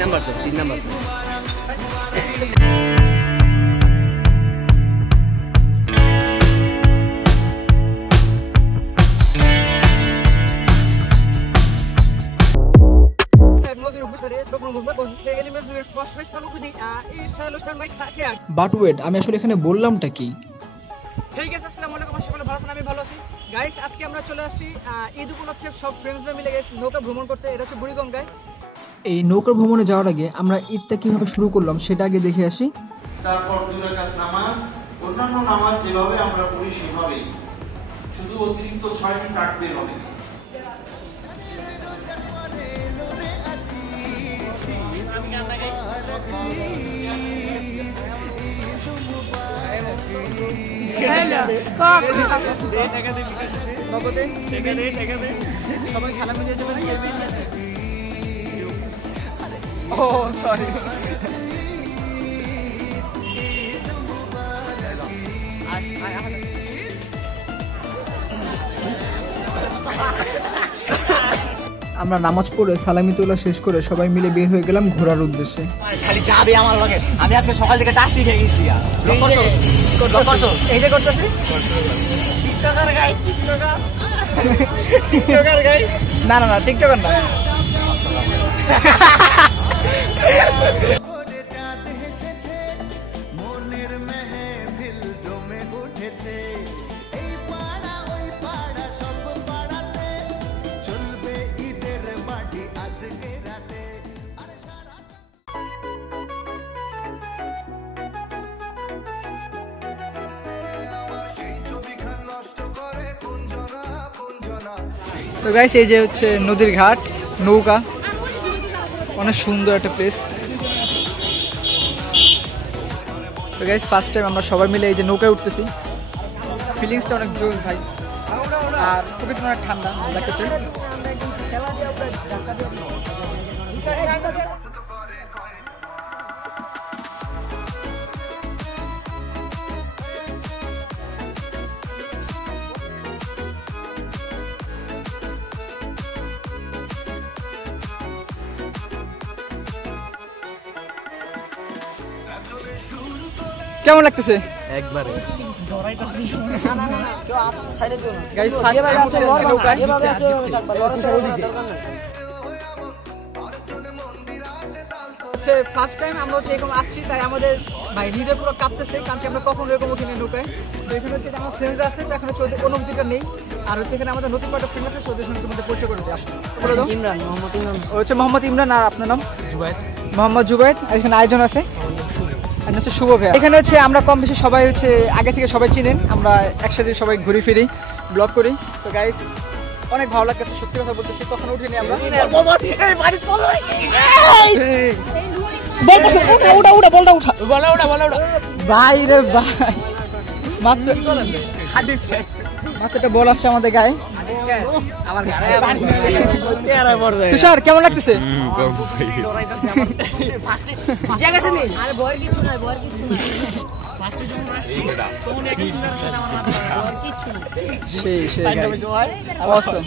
Number তো 3 number. But wait, আমি আসলে এখানে বললামটা কি? ঠিক আছে, আসসালামু আলাইকুম, সকলে ভালো আছেন? আমি ভালো আছি গাইস। আজকে আমরা চলে আসছি ঈদ উপলক্ষে সব ফ্রেন্ডসরা মিলে গেছি নৌকা ভ্রমণ করতে। এটা হচ্ছে বুড়িগঙ্গায়। এই নৌকা ভ্রমণে যাওয়ার আগে আমরা ঈদটা কিভাবে শুরু করলাম সেটা আগে দেখে আসি। তারপর 2 রাকাত নামাজ, অন্যান্য নামাজ যেভাবে আমরা পড়ি সেভাবেই, শুধু অতিরিক্ত 6টি তাকবীর হবে। সবাই সালাম দিয়ে যাবেন। ও সরি, আমরা নামাজ পড়ে সালামি তোলা শেষ করে সবাই মিলে বের হয়ে গেলাম ঘোরার উদ্দেশ্যে। খালি যাবে আমার লগে, আমি আজকে সকাল থেকে টাসি খেয়ে গেছি। এই যে করতেছি টিকটকার গাইস, টিকটকার গাইস। না না না, টিকটকার না। তো গাইস, এই যে হচ্ছে নদীর ঘাট, নৌকা, অনেক সুন্দর একটা প্লেস। তো গাইস, ফার্স্ট টাইম আমরা সবাই মিলে এই যে নৌকায় উঠতেছি। ফিলিংসটা অনেক জোর ভাই, আর খুবই তোমার ঠান্ডা লাগতেছে। কেমন লাগতেছে? একবারে গাইস, ফার্স্ট টাইম উঠছি আজকে নৌকায়। হচ্ছে ফার্স্ট টাইম আমরা হচ্ছে এরকম আসছি, তাই আমাদের ভাই হৃদয় পুরো কাঁপতেছে, কারণ কি আমরা কখনো এরকম উঠিনি নৌকায়। তো এখানে হচ্ছে আমার ফ্রেন্ডস আছে, তো এখন হচ্ছে ওদের অনুভূতিটা নেই। আর হচ্ছে এখানে আমাদের নতুন একটা ফ্রেন্ড আছে, ওদের সঙ্গে তোমাদের পরিচয় করে দিই। আসুন, ইমরান, মোহাম্মদ ইমরান। ও হচ্ছে মোহাম্মদ ইমরান। আর আপনার নাম? জুবাইদ। মোহাম্মদ জুবাইদ। আর এখানে আয়োজন আছে, হচ্ছে শুভ ভাইয়া। এখানে হচ্ছে আমরা কম বেশি সবাই হচ্ছে আগে থেকে সবাই চিনেন, আমরা একসাথে সবাই ঘুরে ফিরি, ব্লগ করি। তো গাইস, অনেক ভালো লাগতেছে, সত্যি কথা বলতেছি। কখনো উঠিনি আমরা। ভাই রে ভাই, মাত্র একটা বল আসছে আমাদের গায়ে। তুষার, কেমন লাগতেছে? সেই সেই গাইস, অসাম।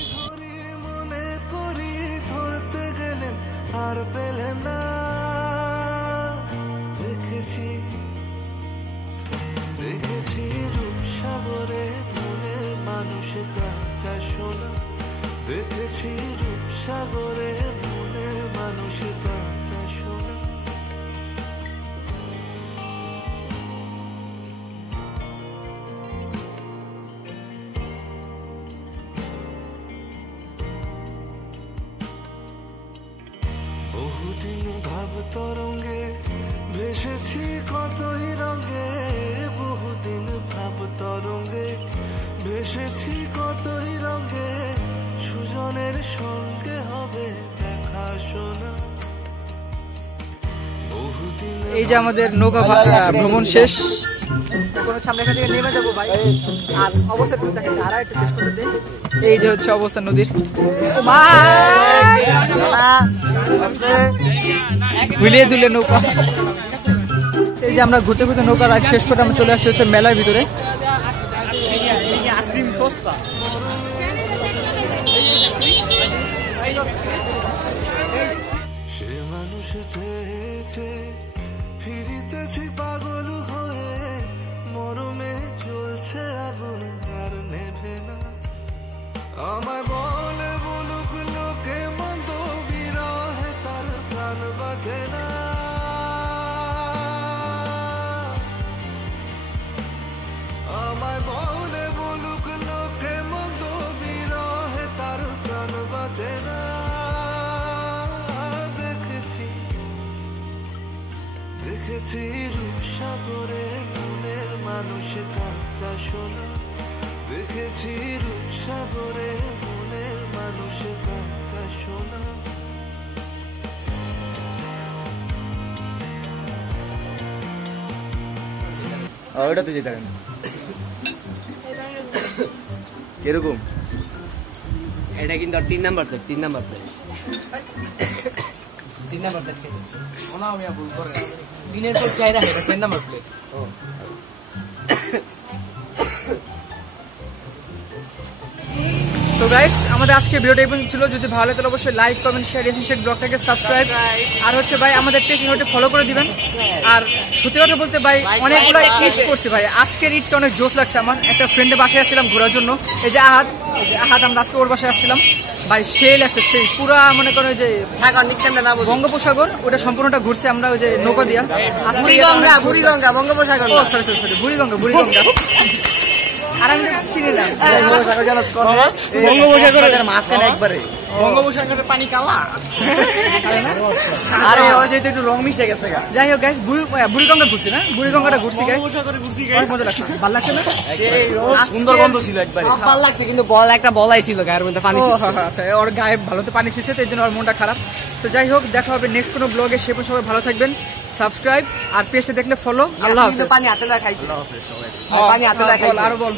দেখেছি রূপসাগরে মনের মানুষ কাঁচা সোনা, দেখেছি রূপসাগরে মনের মানুষ কাঁচা সোনা। বহুদিন ভাব তরঙ্গে ভেসেছি কতই রঙে, বহুদিন ভাব তরঙ্গে ভেসেছি কতই রঙে, সুজনের সঙ্গে হবে দেখা শোনা। এই যে আমাদের নৌকা ভ্রমণ শেষ, এখন হচ্ছে আমরা এখান থেকে নেমে যাবো ভাই। আর অবস্থা দেখেন, আর একটু শেষ করে দিই। এই যে হচ্ছে অবস্থা নদীর, গুলিয়ে দুলে নৌকা। এই এই যে আমরা ঘুরতে ঘুরতে নৌকা রাইড শেষ করে আমরা চলে আসছি হচ্ছে মেলার ভিতরে। আইসক্রিম সস্তা। সে মানুষ চেয়েছে ফিরিতেছি পাগল হয়ে, মরমে চলছে আগুন আর নেভে না। আমায় বলে বলুক লোকে মন্দ, বিরহে তার প্রাণ বাজে না। আমায় বলে বলুক লোকে মন্দ, বিরহে তার প্রাণ বাজে না। দেখেছি রূপসাগরে মনের মানুষ কাঁচা সোনা, দেখেছি রূপসাগরে মনের মানুষ কাঁচা সোনা। ওটা তো যেতে পারেন কিরকম? এটা কিন্তু 3 নাম্বার প্লেট 3 নাম্বার প্লেট খেয়েছে। ওনা আমি ভুল করে দিনের পর চাই রাখে, এটা 10 নাম্বার প্লেট। তো গাইস আমাদের আজকে ভিডিওটা এই পর্যন্ত ছিল। যদি ভালো লাগে তাহলে অবশ্যই লাইক কমেন্ট শেয়ার এসে শেখ ব্লগটাকে সাবস্ক্রাইব, আর হচ্ছে ভাই আমাদের পেজে হচ্ছে ফলো করে দিবেন। আর সত্যি কথা বলতে ভাই অনেকগুলো ঈদ করছি ভাই, আজকের ঈদটা অনেক জোশ লাগছে আমার। একটা ফ্রেন্ডের বাসায় আসছিলাম ঘোরার জন্য, এই যে আহাদ, আমরা আজকে ওর বাসায় আসছিলাম ভাই, সেই লাগছে সেই পুরা মনে করেন ওই যে বঙ্গোপসাগর ওটা সম্পূর্ণটা ঘুরছে আমরা ওই যে নৌকা দিয়া। বুড়িগঙ্গা বঙ্গোপসাগর না, সরি বুড়িগঙ্গা। আর আমি চিনি না বঙ্গোপসাগরের মাঝখানে একবারে বঙ্গোপসাগরের পানি কালা। আরে ওই যে একটু রং মিশে গেছে গা। যাই হোক গাইস বুড়িগঙ্গা ঘুরছি না, বুড়িগঙ্গাটা ঘুরছি গাইস, অনেক মজা লাগছে। ভালো লাগছে না? সুন্দর গন্ধ ছিল একবারে, ভালো লাগছে, কিন্তু বল একটা বলাই ছিল গায়ের মধ্যে পানি ছিল। আচ্ছা ওর গায়ে ভালো তো পানি ছিটছে, এই জন্য ওর মনটা খারাপ। তো যাই হোক দেখা হবে নেক্সট কোনো ব্লগে, সে সবাই ভালো থাকবেন, সাবস্ক্রাইব আর পেজে দেখলে ফলো। আল্লাহ হাফেজ। পানি হাতে খাইছি, পানি হাতে খাইছি। আরো বল।